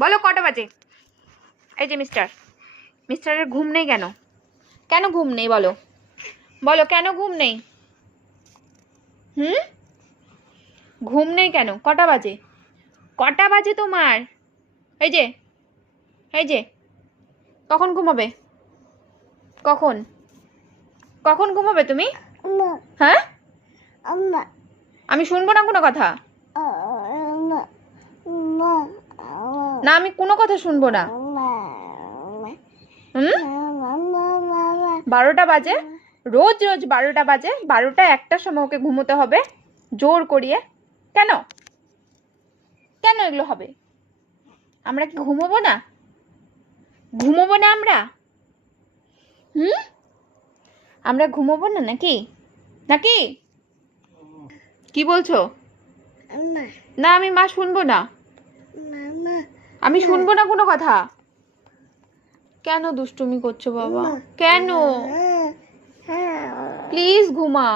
বলো কটা বাজে? এই যে মিস্টার মিস্টারের ঘুম নেই কেন? কেন ঘুম নেই বলো? বলো কেন ঘুম নেই? হুম? ঘুম নেই কেন? কটা বাজে? কটা বাজে তোমার? এই যে এই যে কখন ঘুমাবে? কখন? কখন ঘুমাবে তুমি? হ্যাঁ? আমি শুনব না কোনো কথা? না আমি কোনো কথা শুনব না। হুম? বারোটা বাজে। রোজ রোজ বারোটা বাজে। বারোটা একটার সময় ওকে ঘুমোতে হবে। জোর করিয়ে। কেন? কেন এগুলো হবে? আমরা কি ঘুমোবো না? ঘুমোবো না আমরা? হুম? আমরা ঘুমোবো না নাকি? নাকি? কি বলছো? না আমি মা শুনব না। আমি শুনব না কোনো কথা? কেন দুষ্টুমি করছ বাবা? কেন? প্লিজ ঘুমা।